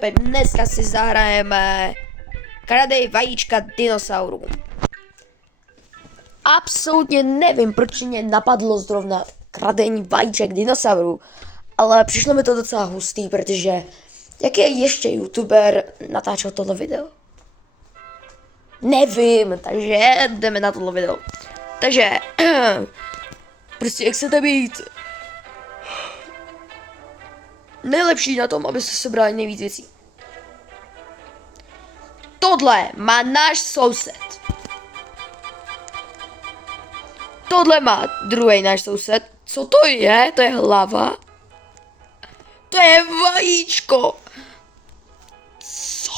Dneska si zahrajeme Kradej vajíčka dinosaurů. Absolutně nevím, proč mě napadlo zrovna kradení vajíček dinosaurů, ale přišlo mi to docela hustý, protože jaký ještě youtuber natáčel tohle video? Nevím, takže jdeme na tohle video. Takže, prostě jak chcete být nejlepší na tom, abyste sebrali nejvíc věcí. Tohle má náš soused. Tohle má druhý náš soused. Co to je? To je hlava? To je vajíčko. Co?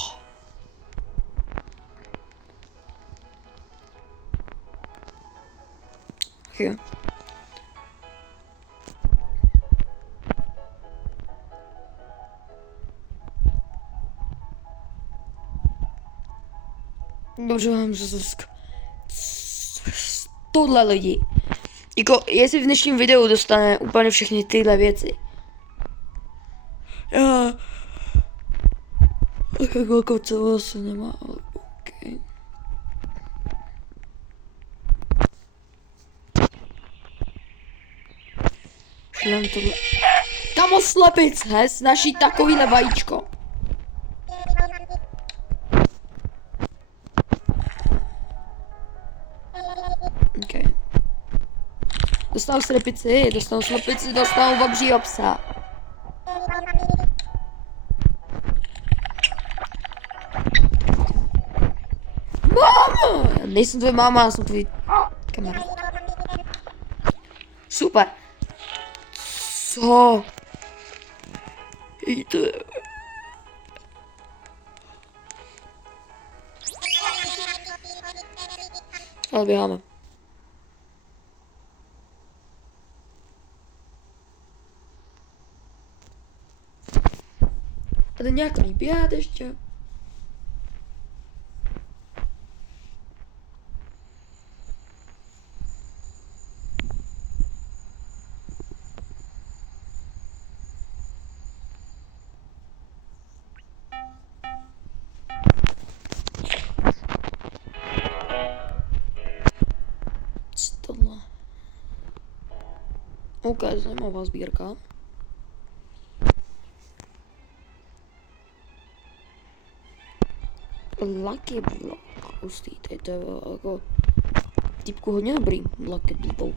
Okay. Dobře, mám tohle lidi. Jako, jestli v dnešním videu dostane úplně všechny tyhle věci. Já... Jako celou se nemá, ale okay. Šlem tohle. Kamo slepic, snaží takovýhle vajíčko. Okay. Dostal slepici, dostal obřího psa. Máma! Já nejsem tvoje máma, já jsem tvůj kamarád. Super. Co? Jde. Ale běháme. A ten nějak tady běhat ještě. Co tohle? OK, zajímavá sbírka. Lucky Block, hustý, to je jako typku hodně dobrý, Lucky Block.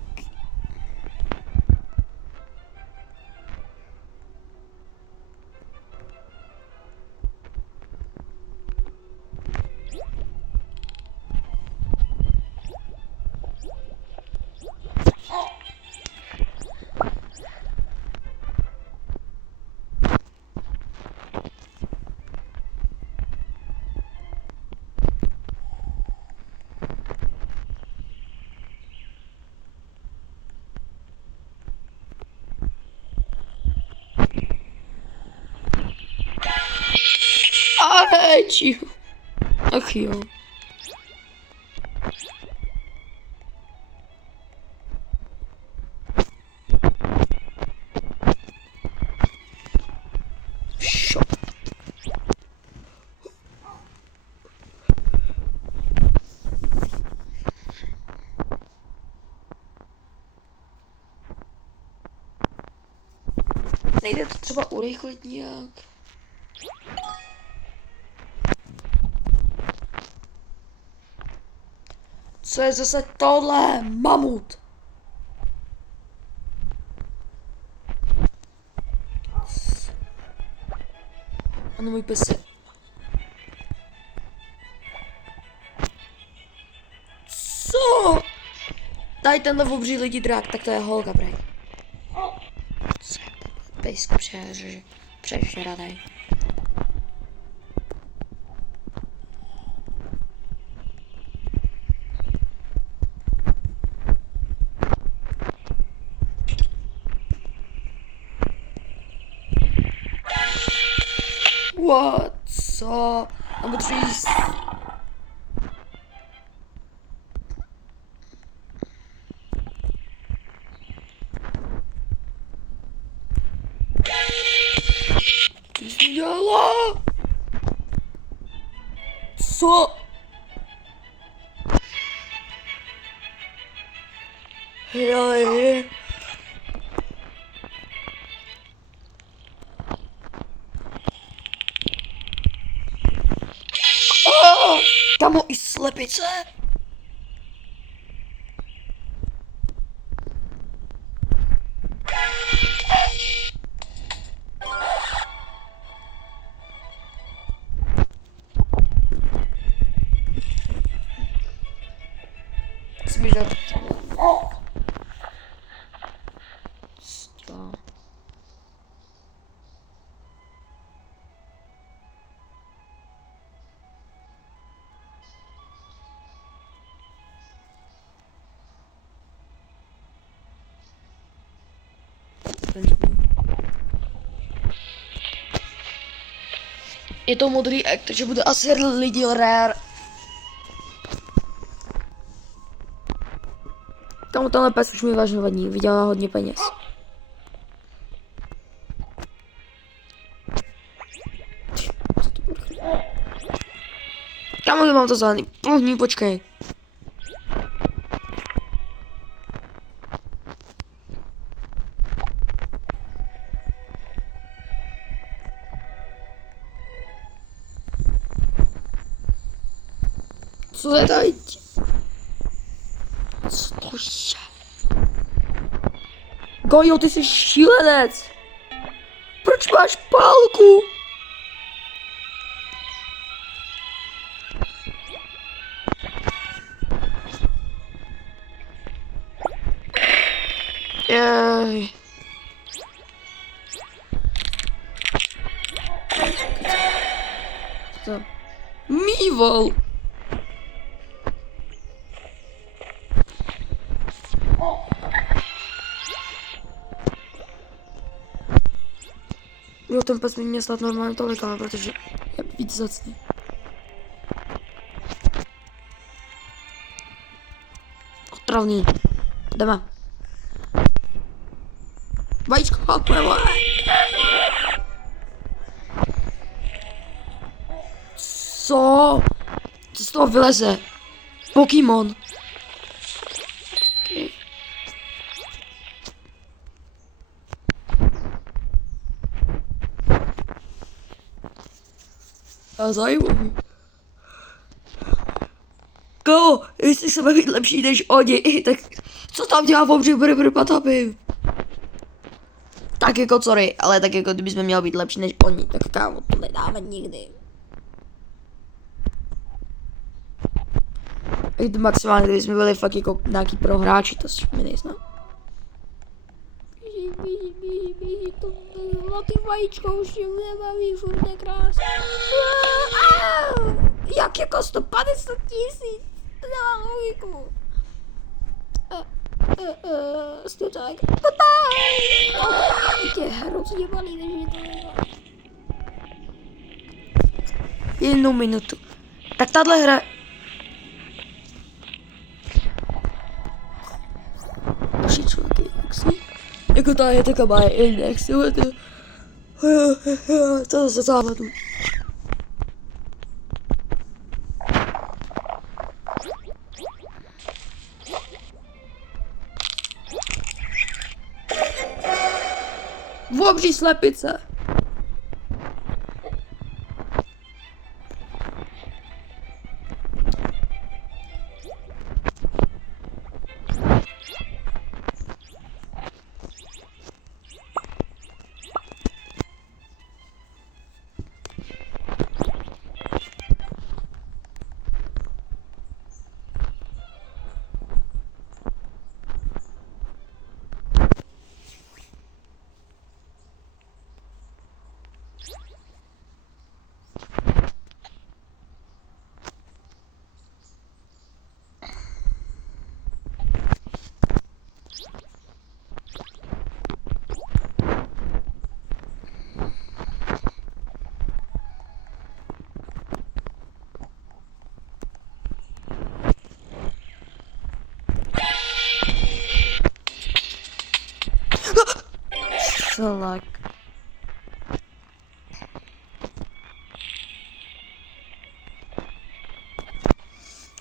Ach jo. Šok. Nejde to třeba urychlit nějak? Co je zase tohle? Mamut! Ano, můj pes je... Co? Tady tenhle obří lidi drák, tak to je holka, prej. Co je pejsko přežranej. What? Co? Nebo třís. Co jsi dělala? Co? Jaj. Kamo, i slepice? Smířat. Je to modrý egg, takže bude asi lidi rare. Tomu tenhle pes už mi vážně vadí, vydělá hodně peněz. Kamu mám to zelený? Pluhní, počkej. Co je tady? Co to je? Gojo, ty jsi šílenec! Proč máš pálku? Jej. Co? Mýval! Jo, ten pes by mě stát normálně tolik, ale protože je víc zacný. Otravný. Jdeme. Vajíčko, vole. Co? Co z toho vyleze? Pokémon. Okay. A zajímavý. Kámo, jestli chceme být lepší než oni, tak co tam dělá obří patapy? Tak jako sorry, ale tak jako kdybychom měli být lepší než oni, tak kámo, to nedáme nikdy. Maximálně, kdybychom byli fakt jako nějaký prohráči, to mi nejsme. To zlatý vajíčko už mě nebaví, furt nekrásný. Jak jako 150 000? To nemá logiku. Stuták. Je hrozně malý, než je to. Jednu minutu. Tak tahle hra... Naši člověky, jak si? Jako ta je taková index, to zase závadu. Obří slepice. Select.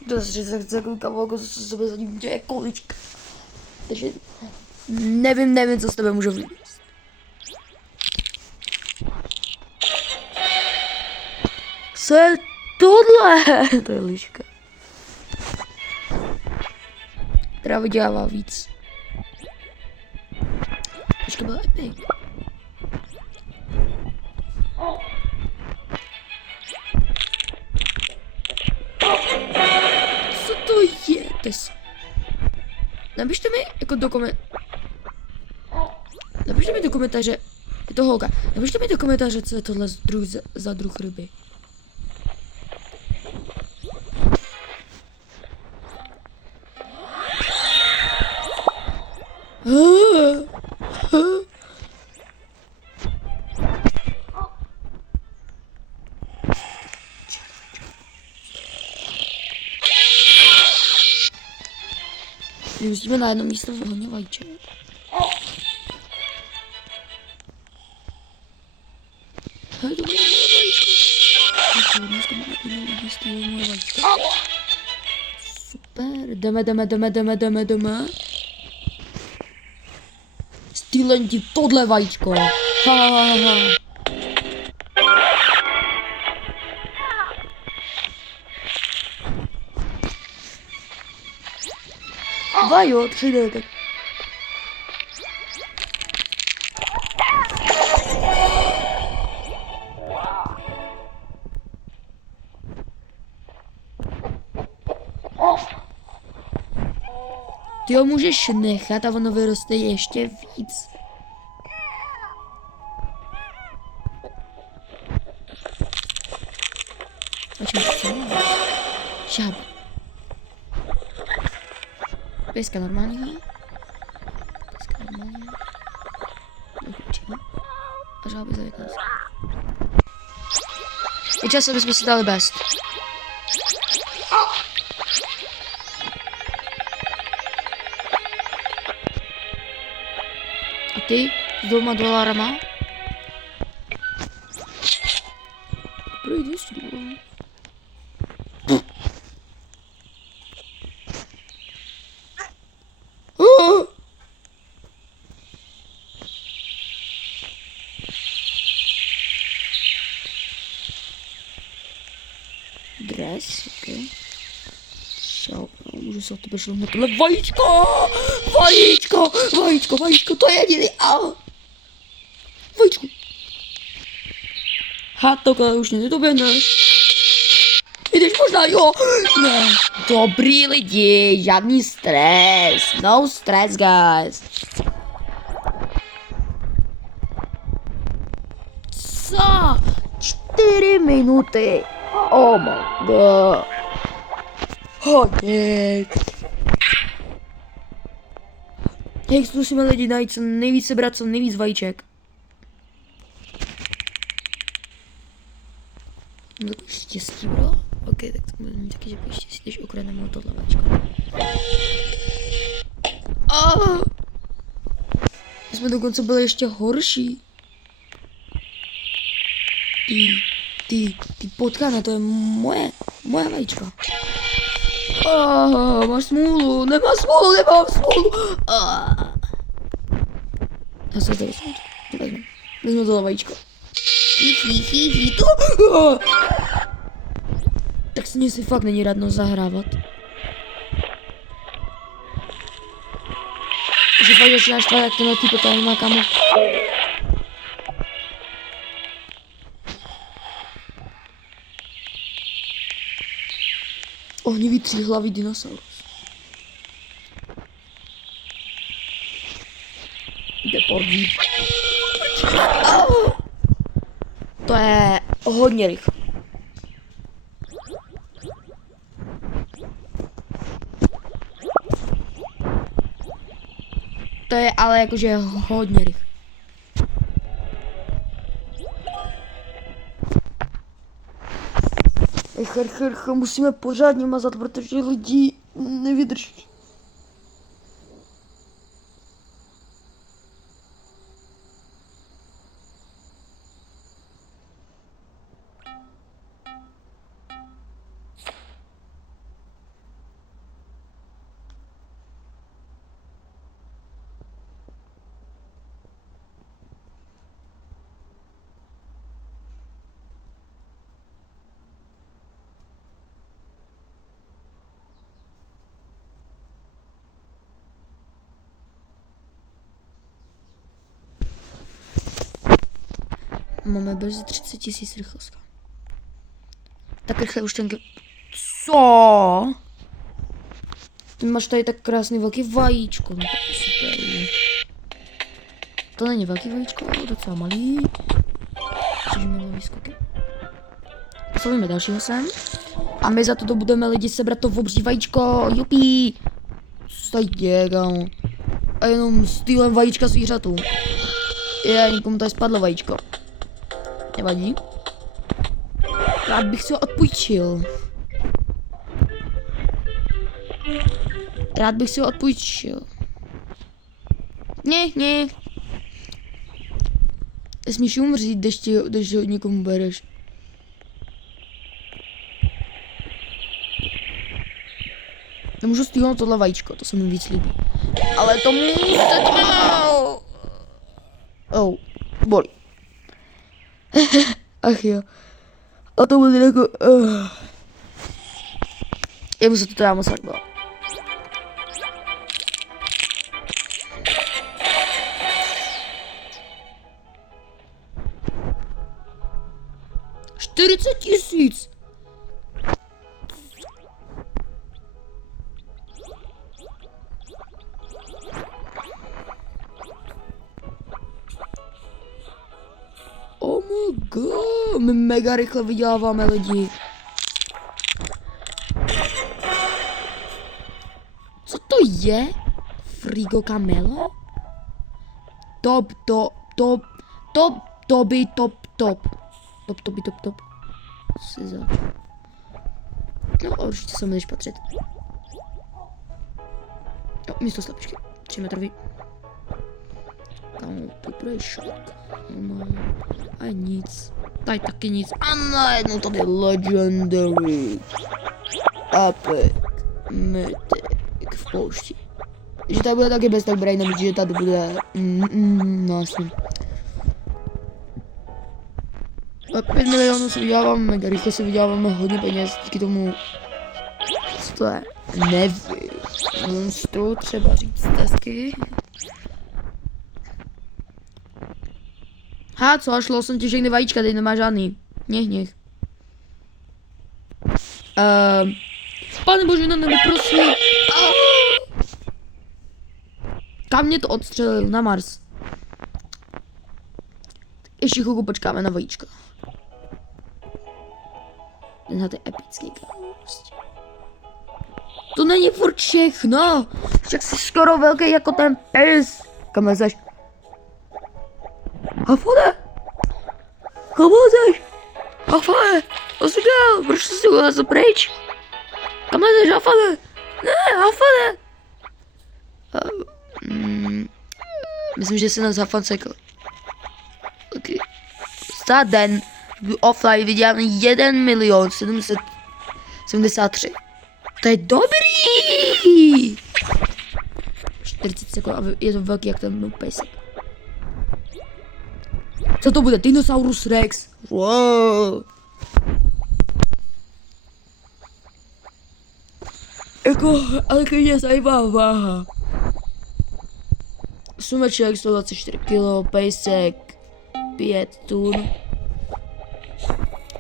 To se chce koukat, co se sebe za ním děje količka. Takže nevím, co z tebe může vlíct. Co je tohle? To je liška. Která vydělává víc. Liška byla epic. Co to je? Napište mi jako Napište mi do komentáře. Je to holka. Napište mi do komentáře, co je tohle za druh ryby. Musíme na jedno místo hodně vajíček. Hej, to bude moje vajíčko. Super, jdeme. Stýlem ti tohle vajíčko. Ha. Vajo, 3D, tak. Ty ho můžeš nechat a ono vyroste ještě víc. A čím chce? Žába. Pejska normálního. A žáby za 11. Je čas, aby jsme si dali best. A ty s $2 Projď 200 $. Dres, ok. Můžu se o tebe šlo na tohle vajíčko, to je jediný, vajíčku. Tohle už nedoběhneš. Jdeš možná, jo, ne. Dobrý lidi, žádný stres, no stress, guys. Co? 4 minuty. Oh my god. Hodně. Jak zkusíme lidi najít co nejvíc sebrat, co nejvíc vajíček. Mám takový štěstí, bro. Ok, tak to můžeme mít taky, že bude štěstí, když ukradneme tohle vajíčko. My jsme dokonce byli ještě horší. Ty potkána, to je moje vajíčko. Máš smůlu, nemám smůlu. Já se tady vezmu tohle vajíčko. Tak s ní si fakt není radno zahrávat. Že fakt začínáš tvát, jak tenhle typ tady má kamu. Ohnivý 3hlavý dinosaurus. Deportní. To je hodně rychle. To je ale jakože hodně rychle. Musíme pořádně mazat, protože lidi nevydrží. Máme bez 30 000 rychlost. Tak rychle už ten... Co? Ty máš tady tak krásný velký vajíčko. No tak to super. To není velký vajíčko, ale docela malý. Přižíme malý skoky. Poslavíme dalšího sem. A my za to budeme lidi sebrat to v obří vajíčko. Jupí. Co se tady děje, kámo? A jenom stýlem vajíčka zvířatům. Někomu tady spadlo vajíčko. Nevadí. Rád bych si ho odpůjčil. Ne. Smíš umřít, když ho někomu bereš. Nemůžu stihnout tohle vajíčko, to se mi víc líbí. Ale to musíte to... Oh, bolí. Ach jo. A to bude jako... Jemu se to teda moc líbilo. $40 000! Oh my god, my mega rychle vyděláváme lidi. Co to je? Frigo Camelo? Top. Co za... No určitě se můžeš patřit. Jo, místo slepičky. 3 metrový. Kámo, to bude šok. No, a nic. Tady taky nic. A najednou tady legendary. Epic. Mythic v poušti. Že tady bude taky bez tak brain, že tady bude... Vlastně. 5 milionů si vyděláváme, mega rychle si vyděláváme hodně peněz díky tomu, co to je, nevím, monstru třeba říct hezky. Co, šlo jsem ti všechny vajíčka, teď nemá žádný, něch. Pane bože, na nebe, prosím. Kam mě to odstřelil, na Mars. Ještě chvilku počkáme na vajíčka. Na ty epický prostě. To není furt všechno. Však jsi skoro velký jako ten pes. Kam lezeš? Hafone! Kam lezeš? Hafone! Co jsi dělal? Proč jsi ulezl pryč? Kam lezeš, Hafone? Ne, Hafone! Myslím, že jsi nás Hafan sekl. Okay. Za den offline vydělám 1 773 000. To je dobrý! 40 sekund a je to velký jak ten pejsek. Co to bude? Dinosaurus Rex. Wow. Ale klidně zajímavá váha. Sumeček 124 kg, pejsek 5 tun.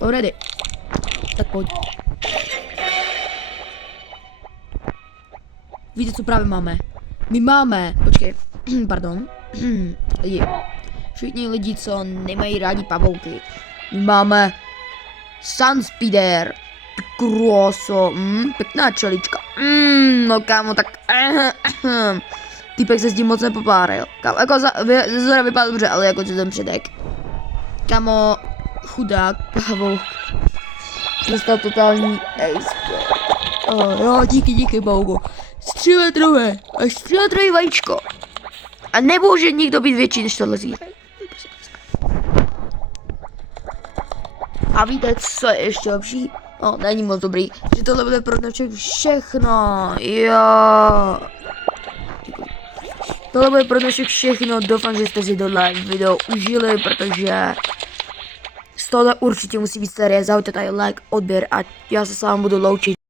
Already. Tak pojď. Víte, co právě máme? My máme, počkej, pardon, lidi. Všichni lidi, co nemají rádi pavouky. My máme Sunspeeder. Kruoso, pěkná čelička. No kámo, tak týpek se s tím moc nepopáril. Kámo, jako ze zora vypadá dobře, ale jako ten předek. Kámo, chudák, pavouk. Dostal totální ace. Jo, díky, pavouku. 3 metrové, až 3 metrový vajíčko. A nemůže nikdo být větší než tohle zvíře. A víte, co je ještě lepší? No, není moc dobrý, že tohle bude pro dnešek všechno, jo. Tohle bude pro dnešek všechno, doufám, že jste si tohle video užili, protože z tohle určitě musí být série, zahoďte tady like, odběr a já se s vámi budu loučit.